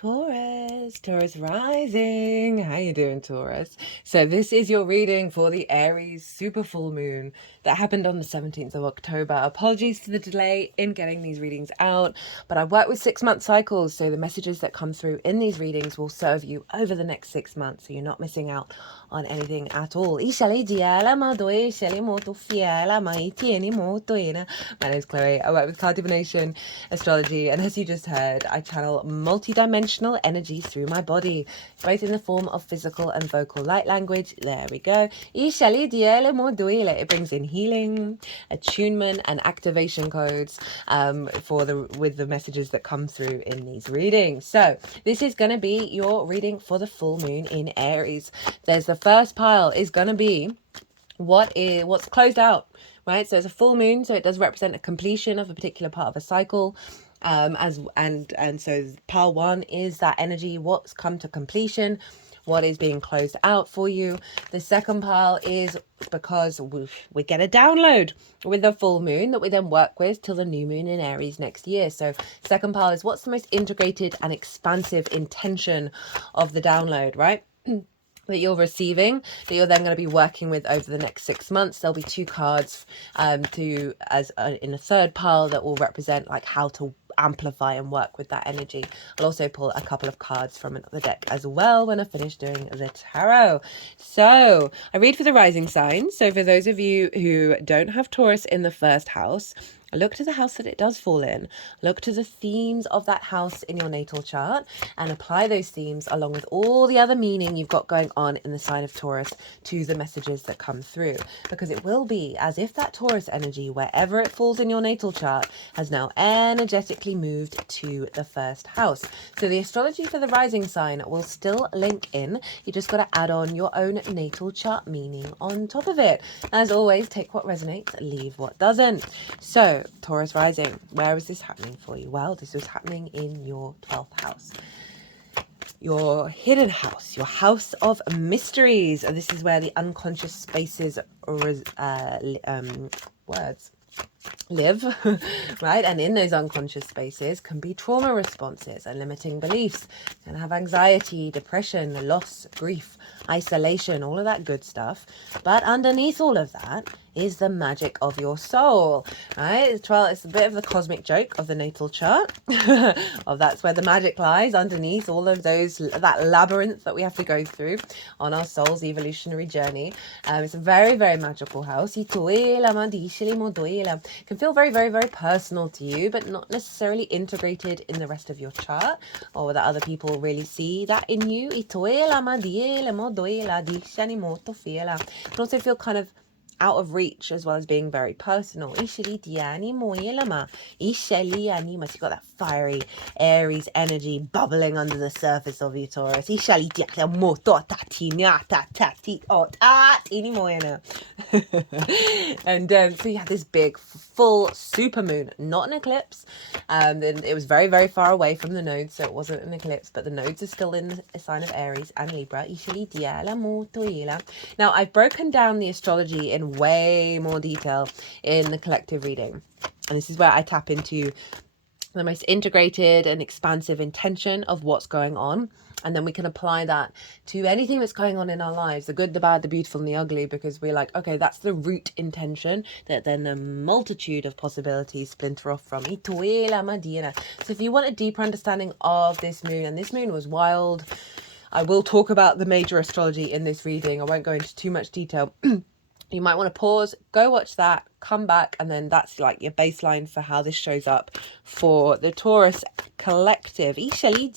Taurus rising. How you doing, Taurus? So this is your reading for the Aries super full moon that happened on the 17th of October. Apologies for the delay in getting these readings out, but I work with 6-month cycles, so the messages that come through in these readings will serve you over the next 6 months, so you're not missing out on anything at all. My name's Chloe. I work with card divination, astrology, and as you just heard, I channel multi-dimensional energy through my body, both in the form of physical and vocal light language. There we go. It brings in healing, attunement, and activation codes with the messages that come through in these readings. So this is going to be your reading for the full moon in Aries. There's the first pile is going to be what's closed out, right? So it's a full moon, so it does represent a completion of a particular part of a cycle. So pile 1 is that energy, what's come to completion, what is being closed out for you. The second pile is because we get a download with the full moon that we then work with till the new moon in Aries next year. So second pile is what's the most integrated and expansive intention of the download, right? That you're receiving, that you're then going to be working with over the next 6 months. There'll be 2 cards in a third pile that will represent like how to amplify and work with that energy. I'll also pull a couple of cards from another deck as well when I finish doing the tarot. So I read for the rising sign. So for those of you who don't have Taurus in the first house, look to the house that it does fall in. Look to the themes of that house in your natal chart and apply those themes along with all the other meaning you've got going on in the sign of Taurus to the messages that come through. Because it will be as if that Taurus energy, wherever it falls in your natal chart, has now energetically moved to the first house. So the astrology for the rising sign will still link in. You just got to add on your own natal chart meaning on top of it. As always, take what resonates, leave what doesn't. So Taurus rising, where is this happening for you? Well, this was happening in your 12th house, your hidden house, your house of mysteries. And this is where the unconscious spaces live, right? And in those unconscious spaces can be trauma responses and limiting beliefs. Can have anxiety, depression, loss, grief, isolation, all of that good stuff. But underneath all of that is the magic of your soul, right? It's a bit of the cosmic joke of the natal chart. That's where the magic lies, underneath all of that labyrinth that we have to go through on our soul's evolutionary journey. It's a very, very magical house. It can feel very, very, very personal to you, but not necessarily integrated in the rest of your chart, or that other people really see that in you. It can also feel kind of out of reach, as well as being very personal. So you've got that fiery Aries energy bubbling under the surface of your Taurus. And so you have this big full super moon, not an eclipse. And it was very, very far away from the nodes, so it wasn't an eclipse, but the nodes are still in the sign of Aries and Libra. Now I've broken down the astrology in way more detail in the collective reading, and this is where I tap into the most integrated and expansive intention of what's going on, and then we can apply that to anything that's going on in our lives, the good, the bad, the beautiful, and the ugly, because we're like, okay, that's the root intention that then a multitude of possibilities splinter off from. So if you want a deeper understanding of this moon, and this moon was wild, I will talk about the major astrology in this reading. I won't go into too much detail. You might want to pause, go watch that, come back, and then that's like your baseline for how this shows up for the Taurus collective. So the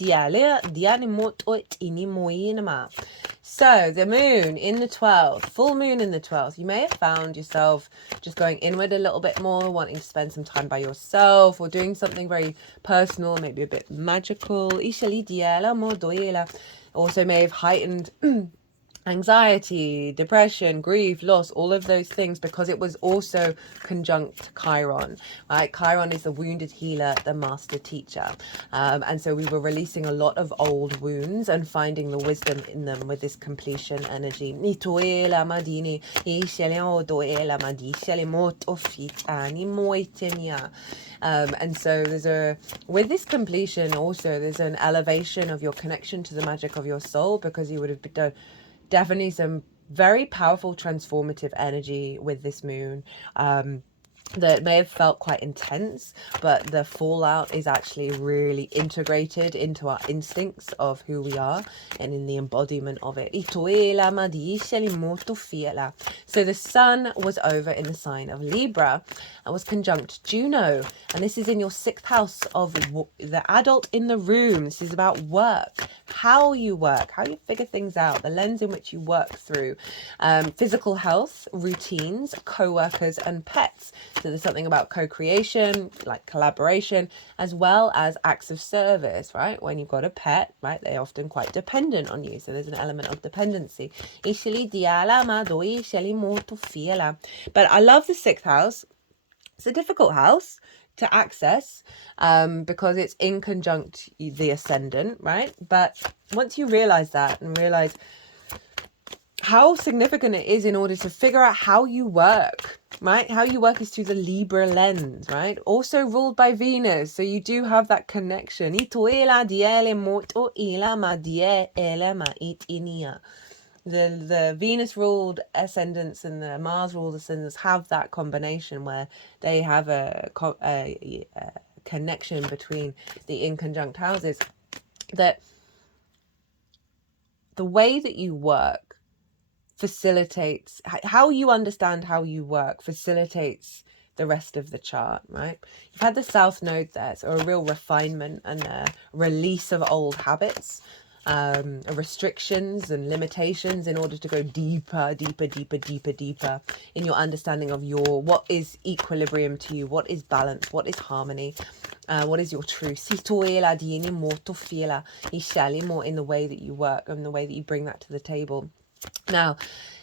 moon in the 12th, full moon in the 12th, you may have found yourself just going inward a little bit more, wanting to spend some time by yourself or doing something very personal, maybe a bit magical. Also may have heightened anxiety, depression, grief, loss, all of those things, because it was also conjunct Chiron, right? Chiron is the wounded healer, the master teacher. And so we were releasing a lot of old wounds and finding the wisdom in them with this completion energy. And so with this completion also, there's an elevation of your connection to the magic of your soul, because you would have done definitely some very powerful transformative energy with this moon, that may have felt quite intense, but the fallout is actually really integrated into our instincts of who we are and in the embodiment of it. So the sun was over in the sign of Libra and was conjunct Juno, and this is in your 6th house of the adult in the room. This is about work, how you work, how you figure things out, the lens in which you work through, physical health, routines, co-workers and pets. So there's something about co-creation, like collaboration, as well as acts of service, right? When you've got a pet, right, they're often quite dependent on you. So there's an element of dependency. But I love the 6th house. It's a difficult house to access, because it's in conjunct the ascendant, right? But once you realize that and realize how significant it is in order to figure out how you work, right? How you work is through the Libra lens, right? Also ruled by Venus. So you do have that connection. The Venus ruled ascendants and the Mars ruled ascendants have that combination where they have a connection between the inconjunct houses, that the way that you work facilitates how you understand how you work, facilitates the rest of the chart, right? You've had the South Node there, so a real refinement and a release of old habits, restrictions and limitations, in order to go deeper in your understanding of what is equilibrium to you, what is balance, what is harmony, what is your truth. More in the way that you work and the way that you bring that to the table. Now,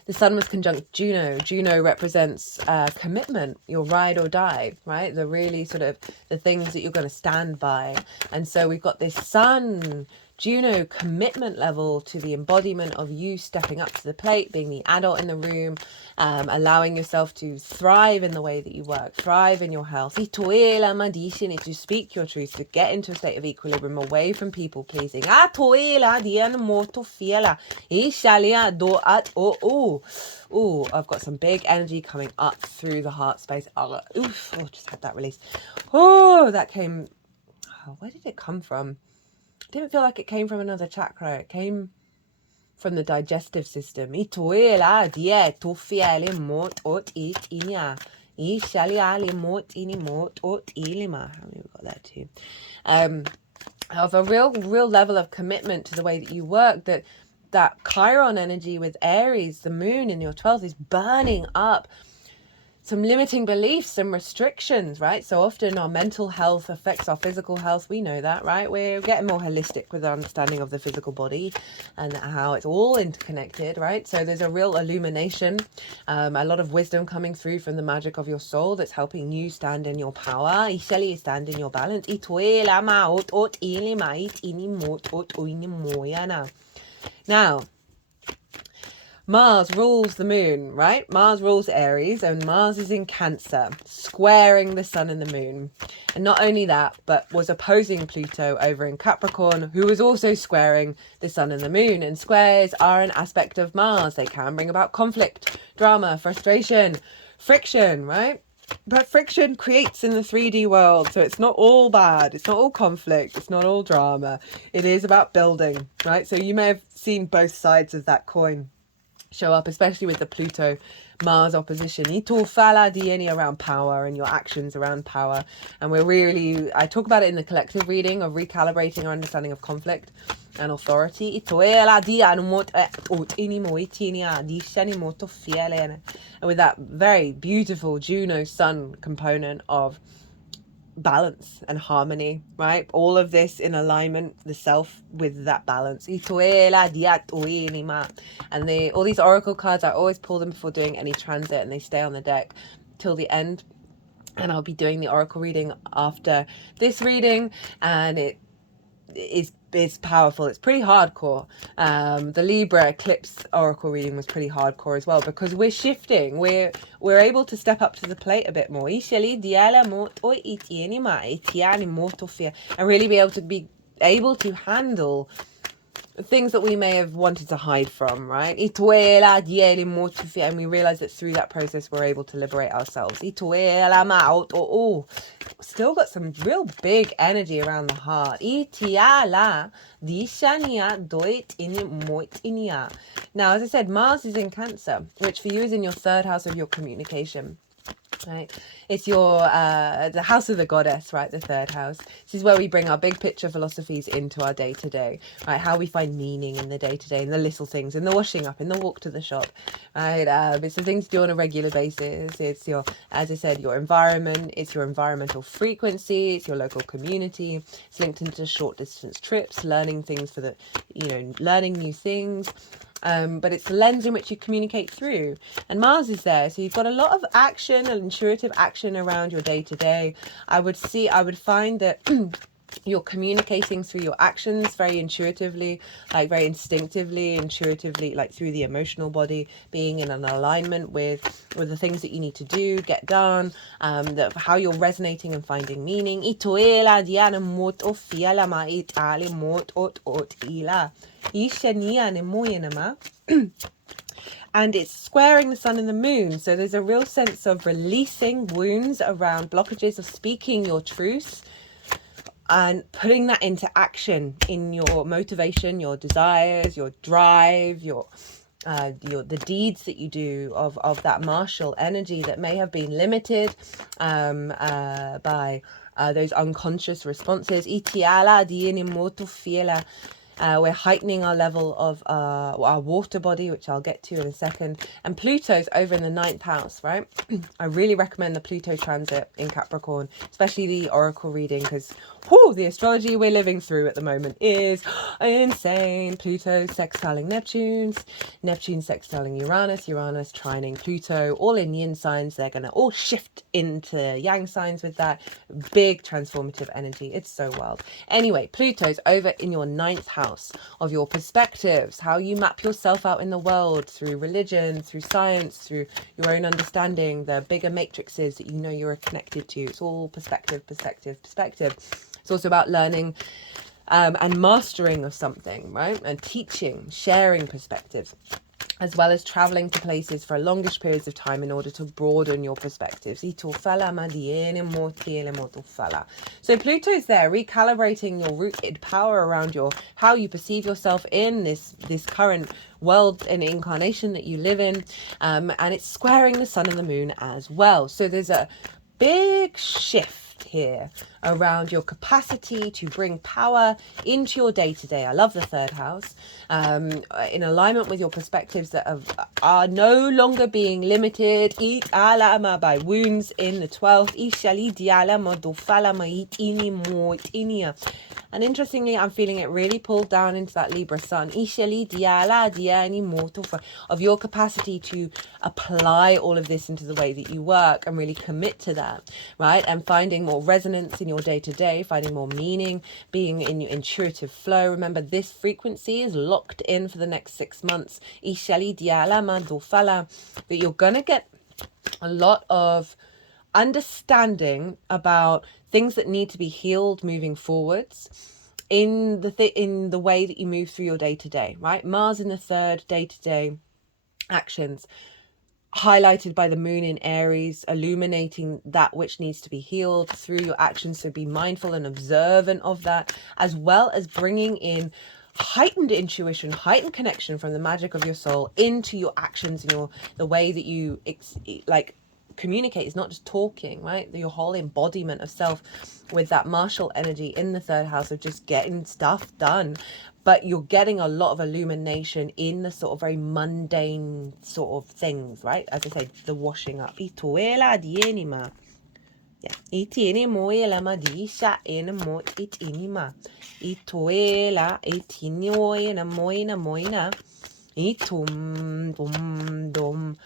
the sun was conjunct Juno. Juno represents commitment, your ride or die, right? The really sort of the things that you're going to stand by. And so we've got this sun Juno commitment level to the embodiment of you stepping up to the plate, being the adult in the room, allowing yourself to thrive in the way that you work, thrive in your health, to speak your truth, to get into a state of equilibrium away from people pleasing. Oh, I've got some big energy coming up through the heart space. Just had that release. That came, where did it come from? Didn't feel like it came from another chakra. It came from the digestive system. We've got that too. Of a real level of commitment to the way that you work, that Chiron energy with Aries, the moon in your 12th, is burning up some limiting beliefs, some restrictions, right? So often our mental health affects our physical health. We know that, right? We're getting more holistic with our understanding of the physical body and how it's all interconnected, right? So there's a real illumination, a lot of wisdom coming through from the magic of your soul that's helping you stand in your power, stand in your balance. Now, Mars rules the moon, right? Mars rules Aries, and Mars is in Cancer, squaring the sun and the moon. And not only that, but was opposing Pluto over in Capricorn, who was also squaring the sun and the moon. And squares are an aspect of Mars. They can bring about conflict, drama, frustration, friction, right? But friction creates in the 3D world, so it's not all bad, it's not all conflict, it's not all drama. It is about building, right? So you may have seen both sides of that coin show up, especially with the Pluto Mars opposition. Around power and your actions around power. And I talk about it in the collective reading of recalibrating our understanding of conflict and authority. And with that very beautiful Juno Sun component of balance and harmony, right? All of this in alignment, the self with that balance. And all these oracle cards, I always pull them before doing any transit, and they stay on the deck till the end. And I'll be doing the oracle reading after this reading, and it's powerful. It's pretty hardcore. The Libra eclipse oracle reading was pretty hardcore as well, because we're shifting. We're able to step up to the plate a bit more, and really be able to handle things that we may have wanted to hide from, right? And we realize that through that process we're able to liberate ourselves. Still got some real big energy around the heart. Now, as I said, Mars is in Cancer, which for you is in your 3rd house of your communication. Right, it's your the house of the goddess, right? The 3rd house. This is where we bring our big picture philosophies into our day-to-day, right? How we find meaning in the day-to-day, in the little things, in the washing up, in the walk to the shop, right? It's the things to do on a regular basis. It's your, as I said, your environment. It's your environmental frequency. It's your local community. It's linked into short distance trips, learning things for the, learning new things. But it's the lens in which you communicate through, and Mars is there, so you've got a lot of action and intuitive action around your day-to-day. I would find that you're communicating through your actions very intuitively, like very intuitively, like through the emotional body, being in an alignment with the things that you need to do, get done, how you're resonating and finding meaning. And it's squaring the sun and the moon, so there's a real sense of releasing wounds around blockages, of speaking your truth and putting that into action in your motivation, your desires, your drive, the deeds that you do of that martial energy that may have been limited by those unconscious responses. We're heightening our level of our water body, which I'll get to in a second. And Pluto's over in the 9th house, right? I really recommend the Pluto transit in Capricorn, especially the oracle reading, because the astrology we're living through at the moment is insane. Pluto sextiling Neptune sextiling Uranus trining Pluto, all in yin signs. They're going to all shift into yang signs with that big transformative energy. It's so wild. Anyway, Pluto's over in your 9th house of your perspectives, how you map yourself out in the world through religion, through science, through your own understanding, the bigger matrices that you're connected to. It's all perspective. It's also about learning and mastering of something, right? And teaching, sharing perspectives, as well as traveling to places for longish periods of time in order to broaden your perspectives. So Pluto's there, recalibrating your rooted power around how you perceive yourself in this current world and incarnation that you live in, and it's squaring the sun and the moon as well. So there's a big shift here around your capacity to bring power into your day-to-day. I love the 3rd house, in alignment with your perspectives that are no longer being limited by wounds in the 12th. And interestingly, I'm feeling it really pulled down into that Libra sun of your capacity to apply all of this into the way that you work and really commit to that, right? And finding more resonance in your day-to-day, finding more meaning, being in your intuitive flow. Remember, this frequency is locked in for the next 6 months. That you're gonna get a lot of understanding about things that need to be healed moving forwards in the way that you move through your day-to-day, right? Mars in the 3rd, day-to-day actions, highlighted by the moon in Aries, illuminating that which needs to be healed through your actions. So be mindful and observant of that, as well as bringing in heightened intuition, heightened connection from the magic of your soul into your actions and the way that you communicate. Is not just talking, right? Your whole embodiment of self with that martial energy in the 3rd house of just getting stuff done. But you're getting a lot of illumination in the sort of very mundane sort of things, right? As I say, the washing up. Yeah. Itini moela madisha in mo itinima. Itoela itini oina moina. Itum dum dum.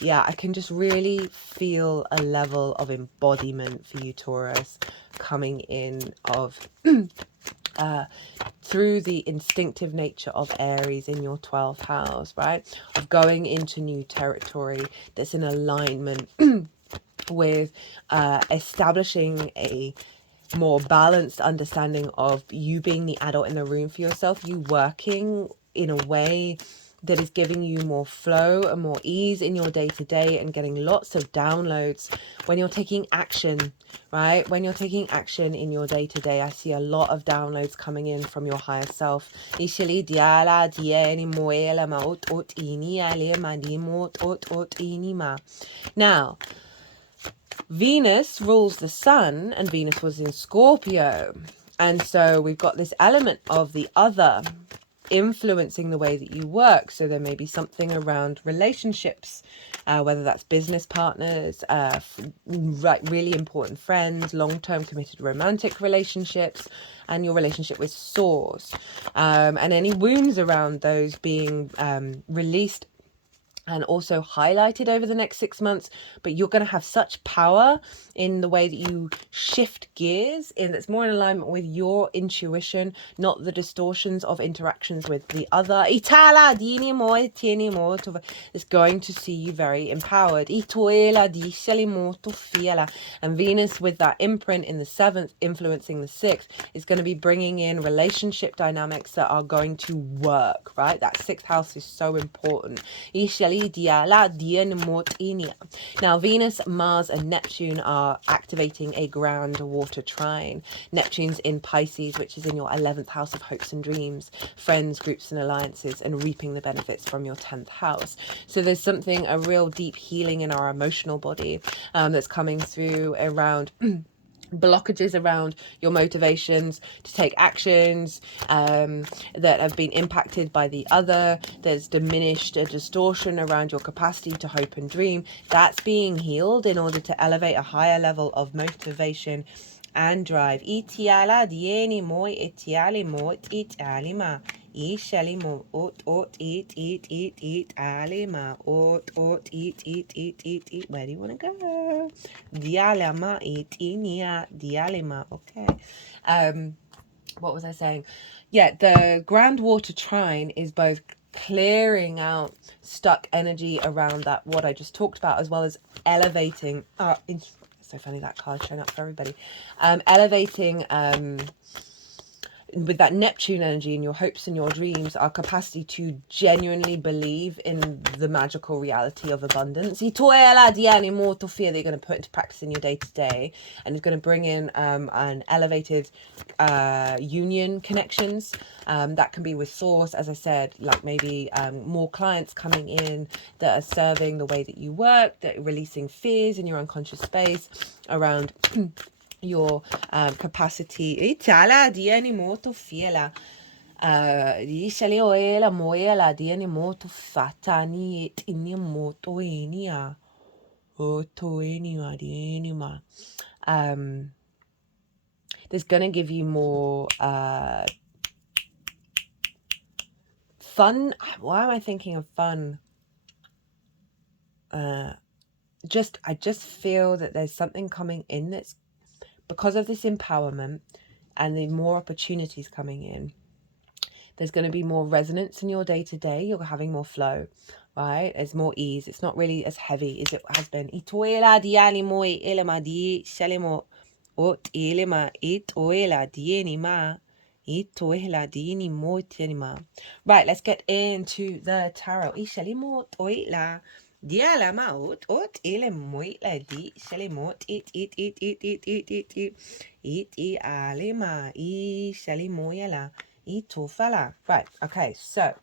Yeah, I can just really feel a level of embodiment for you, Taurus, coming in of through the instinctive nature of Aries in your 12th house, right? Of going into new territory that's in alignment with establishing a more balanced understanding of you being the adult in the room for yourself, you working in a way that is giving you more flow and more ease in your day-to-day and getting lots of downloads when you're taking action, right? When you're taking action in your day-to-day, I see a lot of downloads coming in from your higher self. Now, Venus rules the sun, and Venus was in Scorpio. And so we've got this element of the other influencing the way that you work. So there may be something around relationships, whether that's business partners, really important friends, long-term committed romantic relationships, and your relationship with Source. And any wounds around those being released and also highlighted over the next 6 months. But you're going to have such power in the way that you shift gears, and that's more in alignment with your intuition, not the distortions of interactions with the other. It's going to see you very empowered. And Venus, with that imprint in the 7th influencing the 6th, is going to be bringing in relationship dynamics that are going to work, right? That 6th house is so important. Now, Venus, Mars, and Neptune are activating a grand water trine. Neptune's in Pisces, which is in your 11th house of hopes and dreams, friends, groups, and alliances, and reaping the benefits from your 10th house. So there's something, a real deep healing in our emotional body that's coming through around blockages around your motivations to take actions that have been impacted by the other. There's diminished a distortion around your capacity to hope and dream. That's being healed in order to elevate a higher level of motivation and drive. Ishalimo ot eat alima ot eat. Where do you want to go? Dialama inia dialima. Okay. What was I saying? Yeah, the grand water trine is both clearing out stuck energy around that, what I just talked about, as well as elevating. It's so funny that card showing up for everybody. Elevating with that Neptune energy and your hopes and your dreams, our capacity to genuinely believe in the magical reality of abundance. Fear that you're going to put into practice in your day-to-day, and it's going to bring in an elevated union connections. That can be with Source, as I said, like maybe more clients coming in that are serving the way that you work, that are releasing fears in your unconscious space around your capacity. Dieni molto fiela. Diceli oela moela dieni molto fatani tini molto enia. Oto enima dienima. There's gonna give you more fun. Why am I thinking of fun? I just feel that there's something coming in that's because of this empowerment and the more opportunities coming in. There's going to be more resonance in your day-to-day. You're having more flow, right? There's more ease. It's not really as heavy as it has been. Right, let's get into the tarot. Dialama ot ele moila di shalimot it alima shalimoyala itufala. Right, okay, so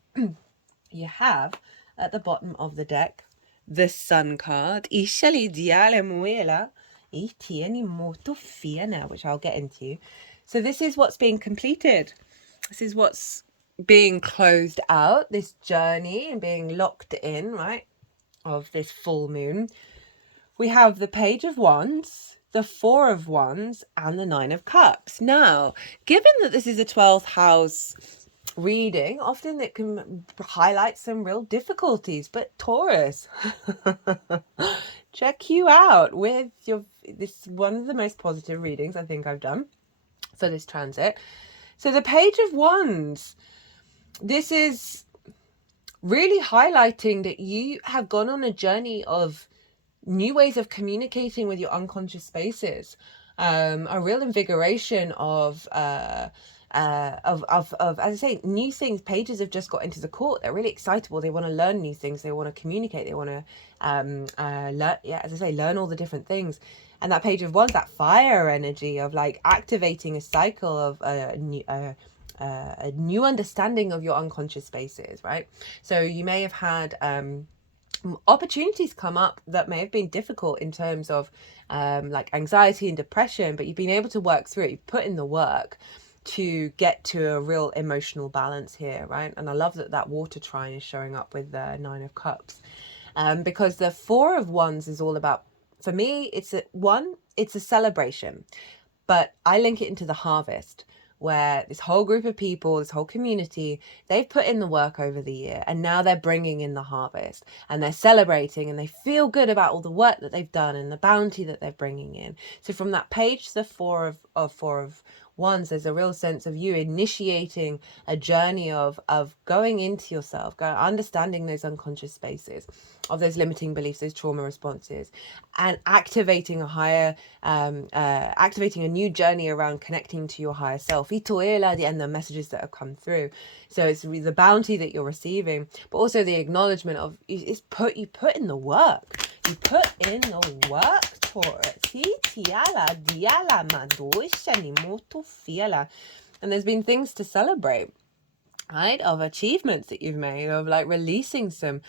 you have at the bottom of the deck the Sun card, ishali diale moela itieni moto fiana, which I'll get into. So this is what's being completed. This is what's being closed out, this journey and being locked in, right? Of this full moon. We have the Page of Wands, the Four of Wands and the Nine of Cups. Now, given that this is a 12th house reading, often it can highlight some real difficulties, but Taurus, check you out with this one of the most positive readings I think I've done for this transit. So the Page of Wands, this is really highlighting that you have gone on a journey of new ways of communicating with your unconscious spaces, a real invigoration of as I say, new things. Pages have just got into the court. They're really excitable. They want to learn new things. They want to communicate. They want to learn. Yeah, as I say, learn all the different things. And that Page of Wands, that fire energy of like activating a cycle of a new understanding of your unconscious spaces, right? So you may have had opportunities come up that may have been difficult in terms of like anxiety and depression, but you've been able to work through it. You've put in the work to get to a real emotional balance here, right? And I love that that water trine is showing up with the Nine of Cups, because the Four of Wands is all about, for me, it's a celebration, but I link it into the harvest, where this whole group of people, this whole community, they've put in the work over the year, and now they're bringing in the harvest, and they're celebrating, and they feel good about all the work that they've done and the bounty that they're bringing in. So from that page to the Four of Wands, there's a real sense of you initiating a journey of going into yourself, understanding those unconscious spaces, of those limiting beliefs, those trauma responses, and activating a higher, activating a new journey around connecting to your higher self, and the messages that have come through. So it's the bounty that you're receiving, but also the acknowledgement of you put in the work. You put in the work, Taurus. And there's been things to celebrate, right? Of achievements that you've made, of like releasing some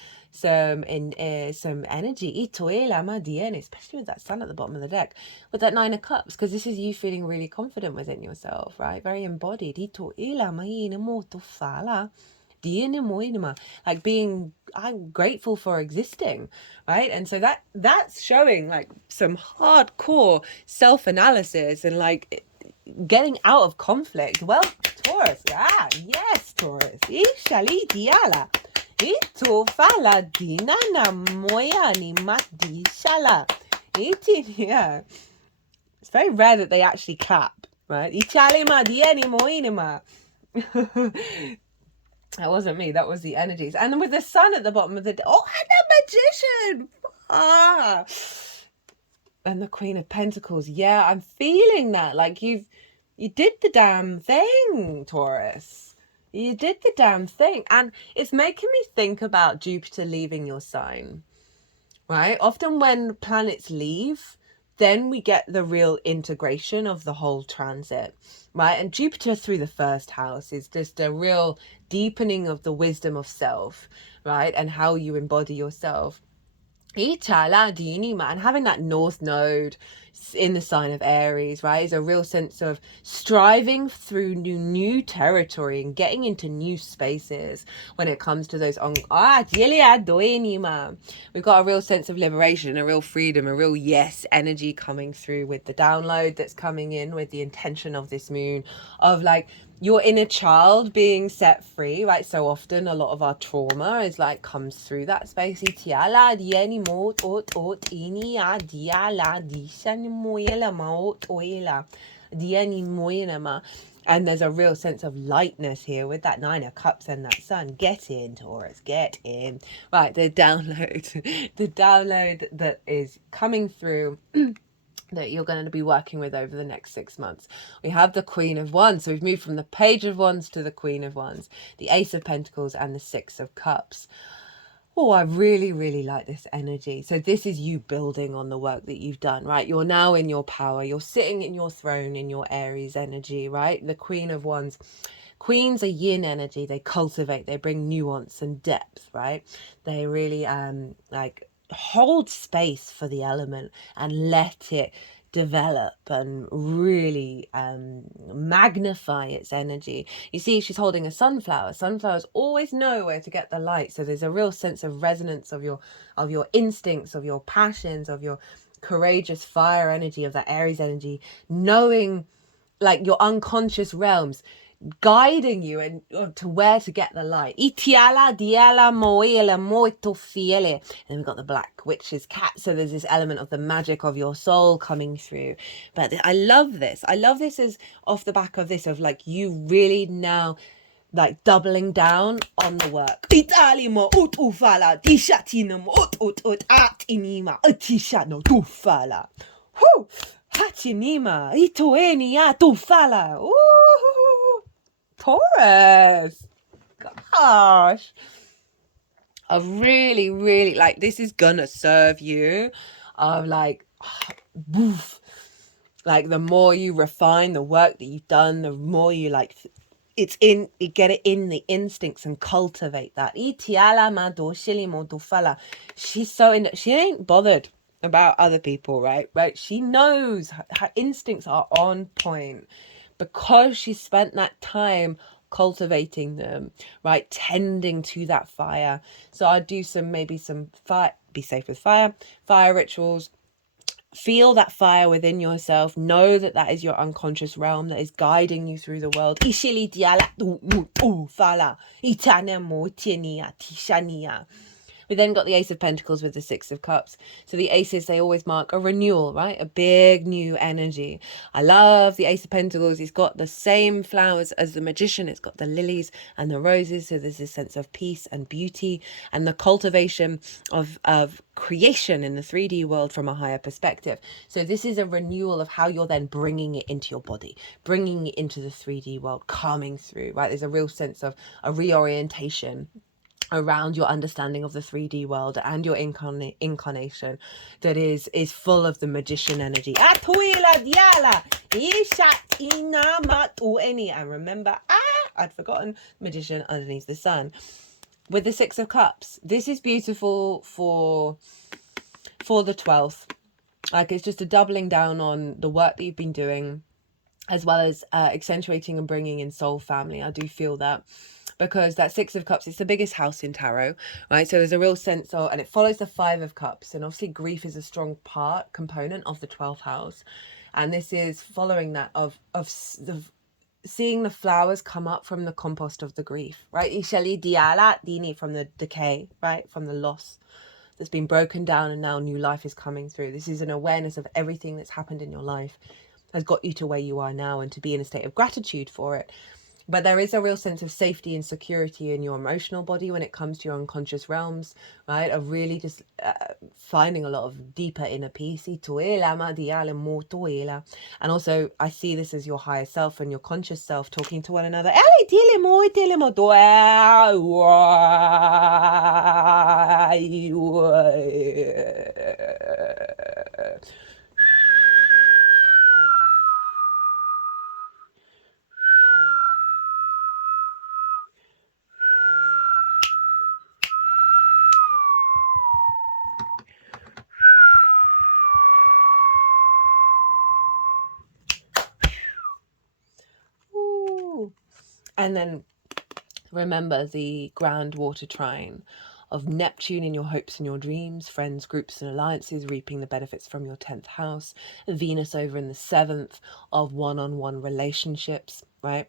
energy, especially with that sun at the bottom of the deck, with that Nine of Cups, because this is you feeling really confident within yourself, right? Very embodied. Like being, I'm grateful for existing, right? And so that's showing like some hardcore self-analysis and like getting out of conflict. Well, Taurus, yes, Taurus. It's very rare that they actually clap, right? That wasn't me, that was the energies. And with the sun at the bottom of the... Oh, and the Magician! And the Queen of Pentacles. Yeah, I'm feeling that. Like you did the damn thing, Taurus. You did the damn thing. And it's making me think about Jupiter leaving your sign, right? Often when planets leave, then we get the real integration of the whole transit, right? And Jupiter through the first house is just a real deepening of the wisdom of self, right? And how you embody yourself. And having that North Node in the sign of Aries, right, is a real sense of striving through new territory and getting into new spaces when it comes to those we've got a real sense of liberation, a real freedom, a real yes energy coming through with the download that's coming in with the intention of this moon, of like your inner child being set free, right? So often a lot of our trauma is like comes through that space. And there's a real sense of lightness here with that Nine of Cups and that sun. Get in, Taurus, get in. Right, the download, the download that is coming through that you're going to be working with over the next 6 months. We have the Queen of Wands. So we've moved from the Page of Wands to the Queen of Wands, the Ace of Pentacles and the Six of Cups. Oh, I really, really like this energy. So this is you building on the work that you've done, right? You're now in your power. You're sitting in your throne in your Aries energy, right? The Queen of Wands. Queens are yin energy. They cultivate, they bring nuance and depth, right? They really like hold space for the element and let it develop and really magnify its energy. You see, she's holding a sunflower. Sunflowers always know where to get the light. So there's a real sense of resonance of your instincts, of your passions, of your courageous fire energy of that Aries energy, knowing like your unconscious realms guiding you and to where to get the light. Itiala diala moela moito fiele. And then we've got the black witch's cat. So there's this element of the magic of your soul coming through. But I love this. I love this as off the back of this, of like you really now like doubling down on the work. Italimo ut ufala dishatinum ut ut ut at inima utishano tufala. Whoo! Hachinima itoenia tufala. Ooh, Taurus. Gosh. I really, really like this is gonna serve you. Of like, woof. Like the more you refine the work that you've done, the more you like you get it in the instincts and cultivate that. She's so she ain't bothered about other people, right? She knows her instincts are on point because she spent that time cultivating them, right? Tending to that fire. So I'd do maybe some fire, be safe with fire rituals. Feel that fire within yourself. Know that that is your unconscious realm that is guiding you through the world. We then got the Ace of Pentacles with the Six of Cups. So the aces, they always mark a renewal, right? A big new energy. I love the Ace of Pentacles. It's got the same flowers as the Magician. It's got the lilies and the roses. So there's this sense of peace and beauty and the cultivation of creation in the 3D world from a higher perspective. So this is a renewal of how you're then bringing it into your body, bringing it into the 3D world, coming through, right? There's a real sense of a reorientation around your understanding of the 3D world and your incarnation that is full of the Magician energy. And remember, I'd forgotten Magician underneath the sun. With the Six of Cups, this is beautiful for the 12th. Like it's just a doubling down on the work that you've been doing, as well as accentuating and bringing in soul family. I do feel that. Because that Six of Cups, it's the biggest house in tarot, right? So there's a real sense of, and it follows the Five of Cups. And obviously grief is a strong component of the 12th house. And this is following that of seeing the flowers come up from the compost of the grief, right? Ishali diala dini, from the decay, right? From the loss that's been broken down and now new life is coming through. This is an awareness of everything that's happened in your life has got you to where you are now and to be in a state of gratitude for it. But there is a real sense of safety and security in your emotional body when it comes to your unconscious realms, right? Of really just finding a lot of deeper inner peace. And also, I see this as your higher self and your conscious self talking to one another. And then remember the grand water trine of Neptune in your hopes and your dreams, friends, groups and alliances, reaping the benefits from your 10th house. Venus over in the 7th of one-on-one relationships, right?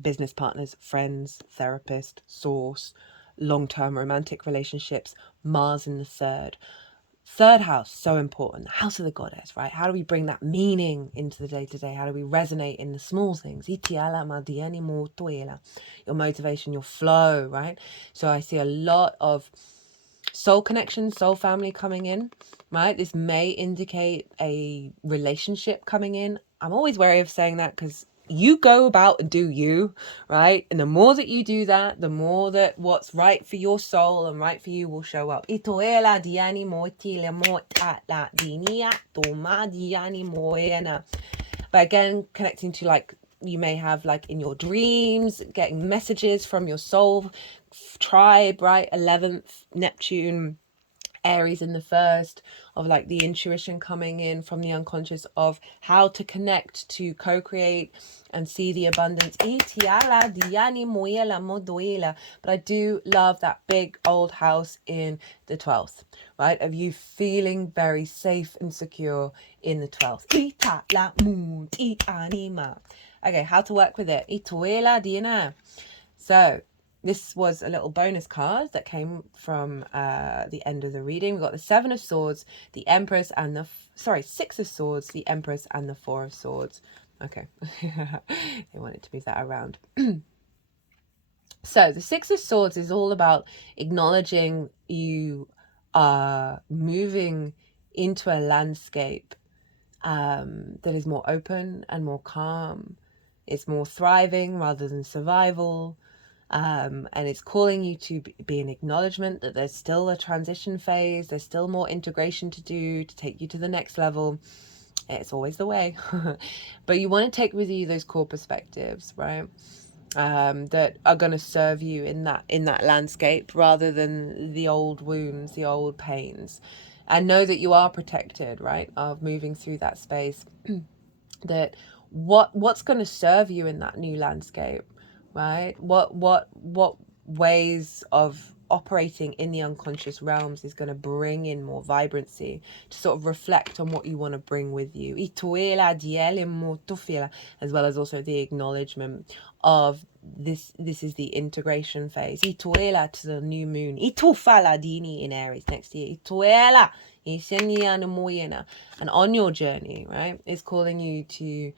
Business partners, friends, therapist, source, long-term romantic relationships. Mars in the 3rd. 3rd house, so important. The house of the goddess, right? How do we bring that meaning into the day-to-day? How do we resonate in the small things? Your motivation, your flow, right? So I see a lot of soul connection, soul family coming in, right? This may indicate a relationship coming in. I'm always wary of saying that because you go about and do you, right? And the more that you do that, the more that what's right for your soul and right for you will show up. But again, connecting to like, you may have like in your dreams, getting messages from your soul tribe, right? 11th, Neptune Aries in the first, of like the intuition coming in from the unconscious of how to connect to co-create and see the abundance. But I do love that big old house in the 12th, right? Of you feeling very safe and secure in the 12th. Okay, how to work with it. So this was a little bonus card that came from the end of the reading. We got the Seven of Swords, the Empress, and the Six of Swords, the Empress, and the Four of Swords. Okay, they wanted to move that around. So the Six of Swords is all about acknowledging you are moving into a landscape that is more open and more calm. It's more thriving rather than survival. And it's calling you to be an acknowledgement that there's still a transition phase, there's still more integration to do to take you to the next level. It's always the way. But you want to take with you those core perspectives, right? That are going to serve you in that landscape rather than the old wounds, the old pains. And know that you are protected, right, of moving through that space. That what's going to serve you in that new landscape, right? What ways of operating in the unconscious realms is going to bring in more vibrancy to sort of reflect on what you want to bring with you, as well as also the acknowledgement of this is the integration phase to the new moon in Aries next year, and on your journey, right, is calling you to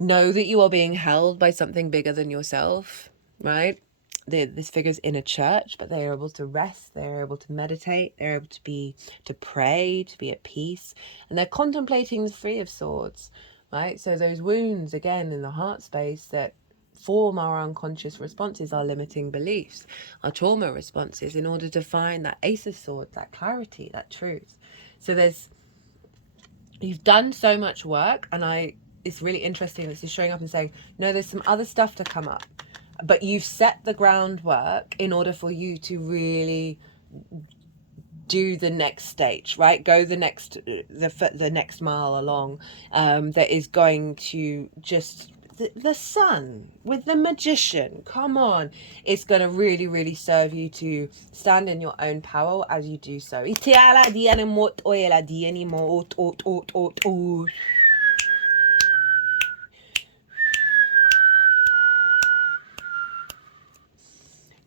know that you are being held by something bigger than yourself, right? This figure's in a church, but they are able to rest, they're able to meditate, they're able to pray, to be at peace, and they're contemplating the Three of Swords, right? So those wounds, again, in the heart space that form our unconscious responses, our limiting beliefs, our trauma responses, in order to find that Ace of Swords, that clarity, that truth. So you've done so much work, and it's really interesting this is showing up and saying, no, there's some other stuff to come up. But you've set the groundwork in order for you to really do the next stage, right? Go the next mile along. That is going to just the sun with the Magician. Come on, it's going to really, really serve you to stand in your own power as you do so.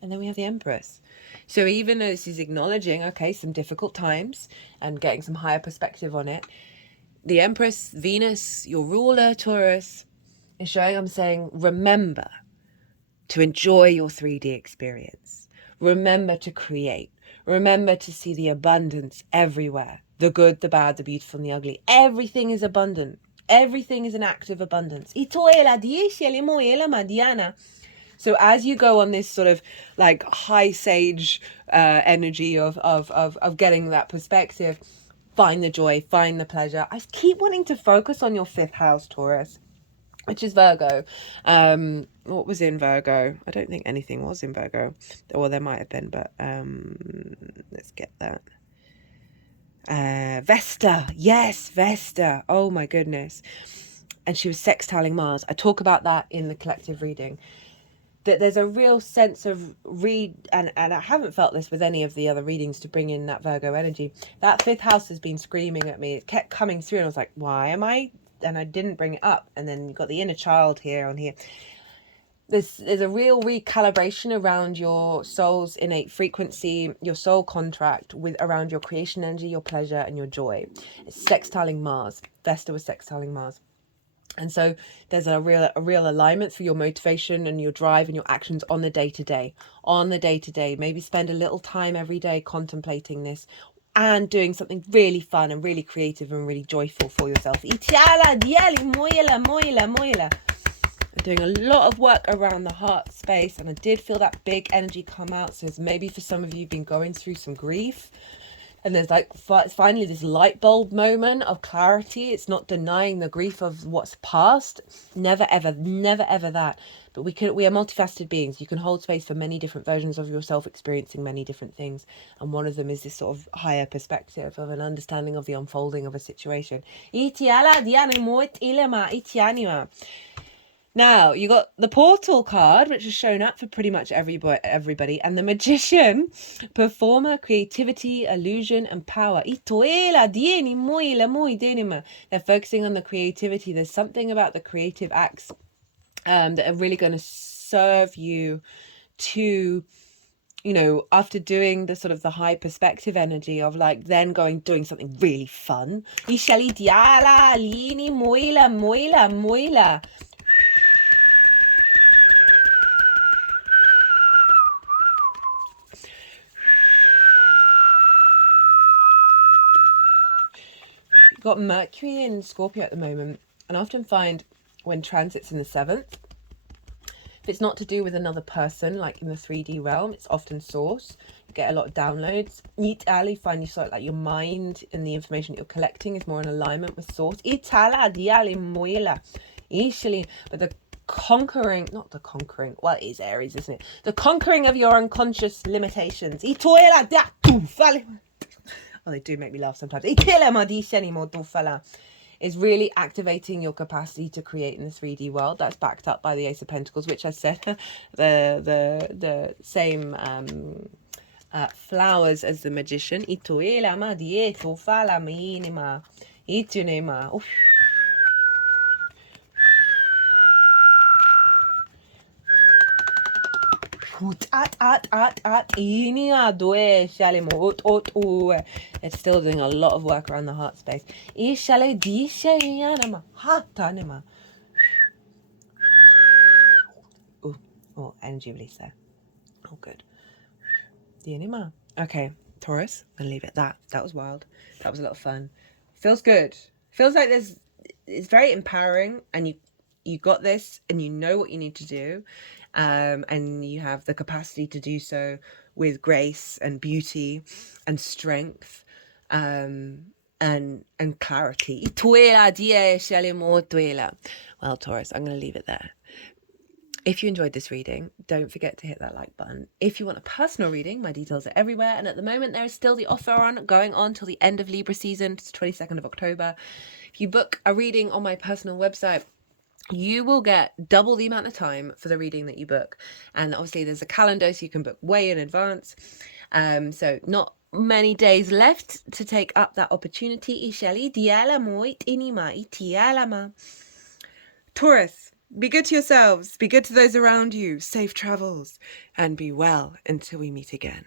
And then we have the Empress. So even though this is acknowledging, okay, some difficult times and getting some higher perspective on it, the Empress, Venus, your ruler, Taurus, is showing, I'm saying, remember to enjoy your 3D experience. Remember to create. Remember to see the abundance everywhere. The good, the bad, the beautiful, and the ugly. Everything is abundant. Everything is an act of abundance. So as you go on this sort of like high sage energy of getting that perspective, find the joy, find the pleasure. I keep wanting to focus on your 5th house, Taurus, which is Virgo. What was in Virgo? I don't think anything was in Virgo. Or there might have been, but let's get that. Vesta. Yes, Vesta. Oh my goodness. And she was sextiling Mars. I talk about that in the collective reading. That there's a real sense of and I haven't felt this with any of the other readings to bring in that Virgo energy. That 5th house has been screaming at me. It kept coming through and I was like, why am I? And I didn't bring it up. And then you've got the inner child here on here. There's a real recalibration around your soul's innate frequency, your soul contract around your creation energy, your pleasure and your joy. It's sextiling Mars. Vesta was sextiling Mars. And so there's a real alignment for your motivation and your drive and your actions on the day-to-day. Maybe spend a little time every day contemplating this and doing something really fun and really creative and really joyful for yourself. I'm doing a lot of work around the heart space, and I did feel that big energy come out. So maybe for some of you been going through some grief, and there's like finally this light bulb moment of clarity. It's not denying the grief of what's past. Never, ever that. but we are multifaceted beings. You can hold space for many different versions of yourself, experiencing many different things, and one of them is this sort of higher perspective of an understanding of the unfolding of a situation. Now, you got the Portal card, which has shown up for pretty much everybody, and the Magician, Performer, Creativity, Illusion, and Power. They're focusing on the creativity. There's something about the creative acts that are really going to serve you to, after doing the sort of the high perspective energy of like then doing something really fun. Got Mercury in Scorpio at the moment, and I often find when transits in the 7th, if it's not to do with another person, like in the 3D realm, it's often source. You get a lot of downloads. You find you sort of like your mind and the information that you're collecting is more in alignment with source. But the conquering, not the conquering, well, it is Aries, isn't it? The conquering of your unconscious limitations. Oh, they do make me laugh sometimes. Is really activating your capacity to create in the 3D world. That's backed up by the Ace of Pentacles, which I said the same flowers as the Magician. It's still doing a lot of work around the heart space. Oh, energy release there. Oh, good. Okay, Taurus, I'm gonna leave it at that. That was wild. That was a lot of fun. Feels good. Feels like it's very empowering, and you got this, and you know what you need to do. And you have the capacity to do so with grace and beauty and strength and clarity. Well, Taurus, I'm going to leave it there. If you enjoyed this reading, don't forget to hit that like button. If you want a personal reading, my details are everywhere. And at the moment, there is still the offer going on till the end of Libra season. It's 22nd of October. If you book a reading on my personal website, you will get double the amount of time for the reading that you book. And obviously there's a calendar, so you can book way in advance. So not many days left to take up that opportunity. Taurus, be good to yourselves, be good to those around you, safe travels, and be well until we meet again.